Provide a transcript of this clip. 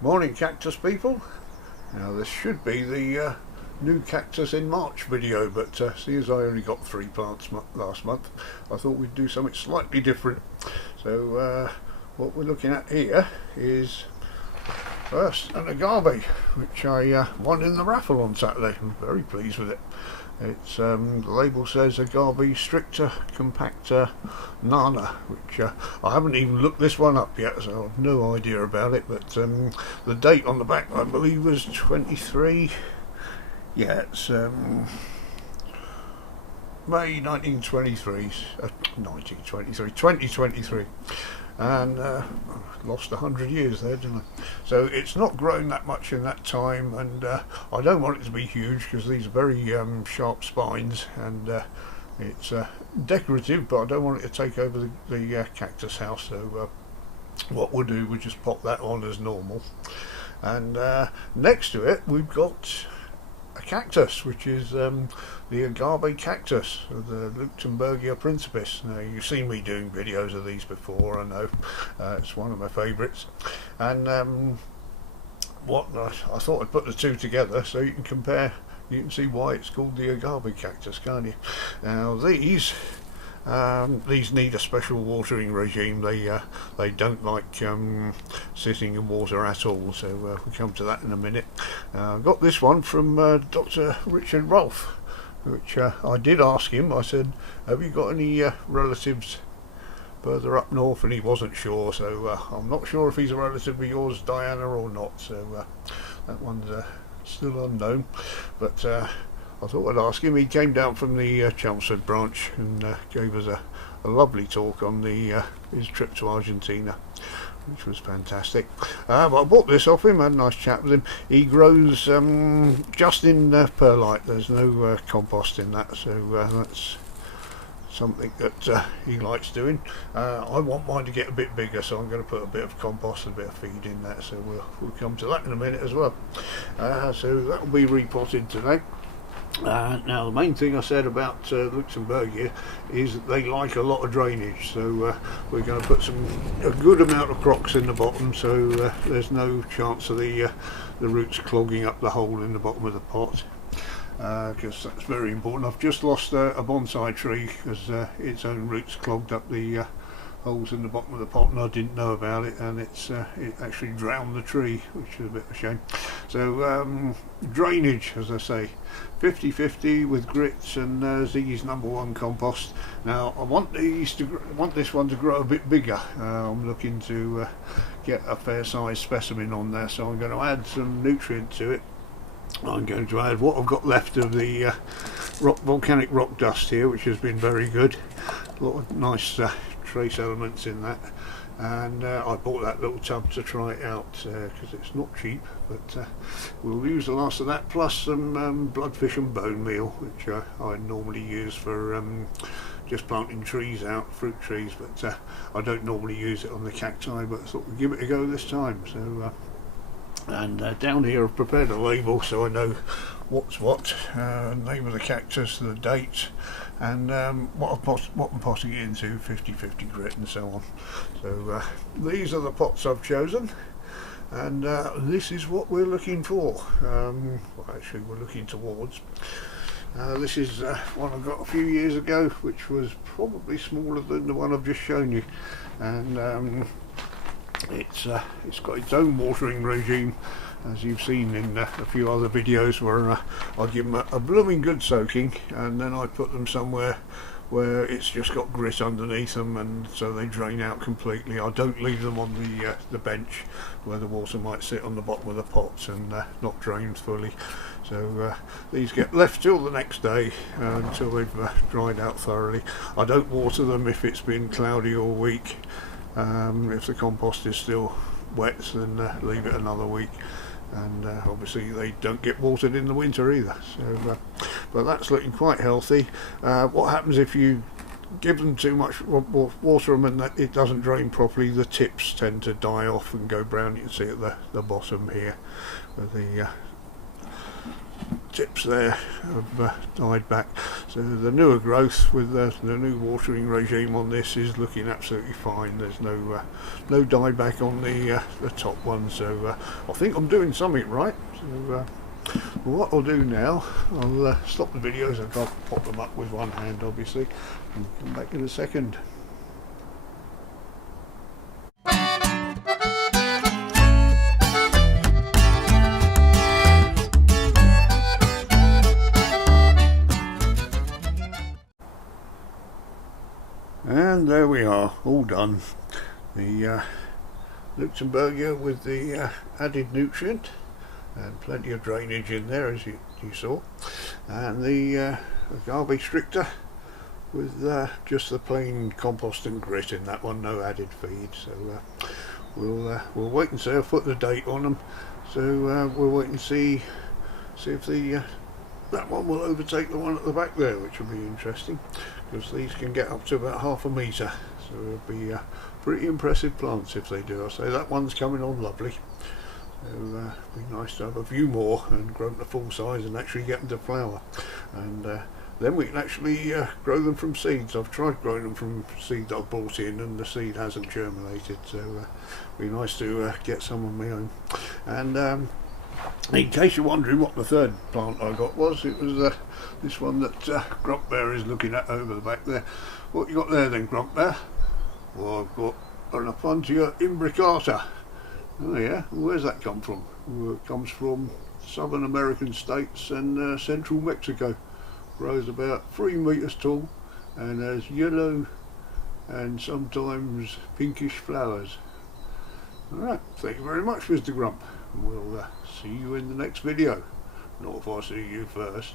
Morning cactus people. Now this should be the new cactus in March video, but seeing as I only got 3 plants last month, I thought we'd do something slightly different. So what we're looking at here is first an agave, which I won in the raffle on Saturday. I'm very pleased with it. It's the label says Agave Stricta Compacta Nana, which I haven't even looked this one up yet, so I've no idea about it. But the date on the back, I believe, was 23. Yeah, it's May 1923, 2023, and lost 100 years there, didn't I? So it's not grown that much in that time, and I don't want it to be huge because these are very sharp spines, and it's decorative, but I don't want it to take over the cactus house. So what we'll do, we'll just pop that on as normal, and next to it we've got a cactus, which is the Agave Cactus, the Luxemburgia Principis. Now, you've seen me doing videos of these before, I know. It's one of my favourites, and what I thought I'd put the two together so you can compare. You can see why it's called the Agave Cactus, can't you? Now these need a special watering regime. They don't like sitting in water at all, so we'll come to that in a minute. I got this one from Dr. Richard Rolfe, which I did ask him. I said, have you got any relatives further up north? And he wasn't sure, so I'm not sure if he's a relative of yours, Diana, or not, so that one's still unknown, but I thought I'd ask him. He came down from the Chelmsford branch and gave us a lovely talk on his trip to Argentina, which was fantastic. But I bought this off him, had a nice chat with him. He grows just in perlite. There's no compost in that, so that's something that he likes doing. I want mine to get a bit bigger, so I'm going to put a bit of compost and a bit of feed in that, so we'll come to that in a minute as well. So that will be repotted today. Now the main thing I said about Luxemburgia is that they like a lot of drainage, so we're going to put a good amount of crocks in the bottom, so there's no chance of the roots clogging up the hole in the bottom of the pot, because that's very important. I've just lost a bonsai tree because its own roots clogged up the holes in the bottom of the pot, and I didn't know about it, and it actually drowned the tree, which is a bit of a shame. So drainage, as I say, 50-50 with grits and Ziggy's #1 compost. Now I want this one to grow a bit bigger. I'm looking to get a fair sized specimen on there, so I'm going to add some nutrient to it. I'm going to add what I've got left of the volcanic rock dust here, which has been very good. A lot of nice trace elements in that, and I bought that little tub to try it out because it's not cheap, but we'll use the last of that plus some bloodfish and bone meal, which I normally use for just planting trees out, fruit trees, but I don't normally use it on the cacti, but I thought we'd give it a go this time. So and down here I've prepared a label so I know what's what, name of the cactus, the date, and what I'm potting it into, 50-50 grit and so on. So these are the pots I've chosen, and this is what we're looking for. Well, actually we're looking towards. This is one I got a few years ago, which was probably smaller than the one I've just shown you, and it's got its own watering regime, as you've seen in a few other videos, where I give them a blooming good soaking, and then I put them somewhere where it's just got grit underneath them, and so they drain out completely. I don't leave them on the bench where the water might sit on the bottom of the pots and not drain fully. So these get left till the next day until they've dried out thoroughly. I don't water them if it's been cloudy all week. If the compost is still wet, then leave it another week, and obviously they don't get watered in the winter either. So, but that's looking quite healthy. What happens if you give them too much, water them, and it doesn't drain properly? The tips tend to die off and go brown. You can see at the bottom here, where the tips there have died back. So the newer growth with the new watering regime on this is looking absolutely fine. There's no dieback on the top one, so I think I'm doing something right. So what I'll do now, I'll stop the videos. I can't pop them up with one hand obviously, and come back in a second. And there we are, all done. The Luxembourgia with the added nutrient and plenty of drainage in there, as you saw, and the Agave stricter with just the plain compost and grit in that one, no added feed. So we'll wait and see. I've put the date on them, so we'll wait and see if the that one will overtake the one at the back there, which will be interesting, because these can get up to about ½ metre, so it'll be pretty impressive plants if they do. I say that one's coming on lovely, so it'll be nice to have a few more and grow them to full size and actually get them to flower, and then we can actually grow them from seeds. I've tried growing them from seed that I've bought in and the seed hasn't germinated, so it'll be nice to get some on my own. And in case you're wondering what the third plant I got was, it was this one that Groomer is looking at over the back there. What you got there then, Groomer? Well, I've got an Apuntia imbricata. Oh yeah, where's that come from? Well, it comes from southern American states and central Mexico. Grows about 3 meters tall and has yellow and sometimes pinkish flowers. Alright, thank you very much, Mr. Grump. We'll see you in the next video. Not if I see you first.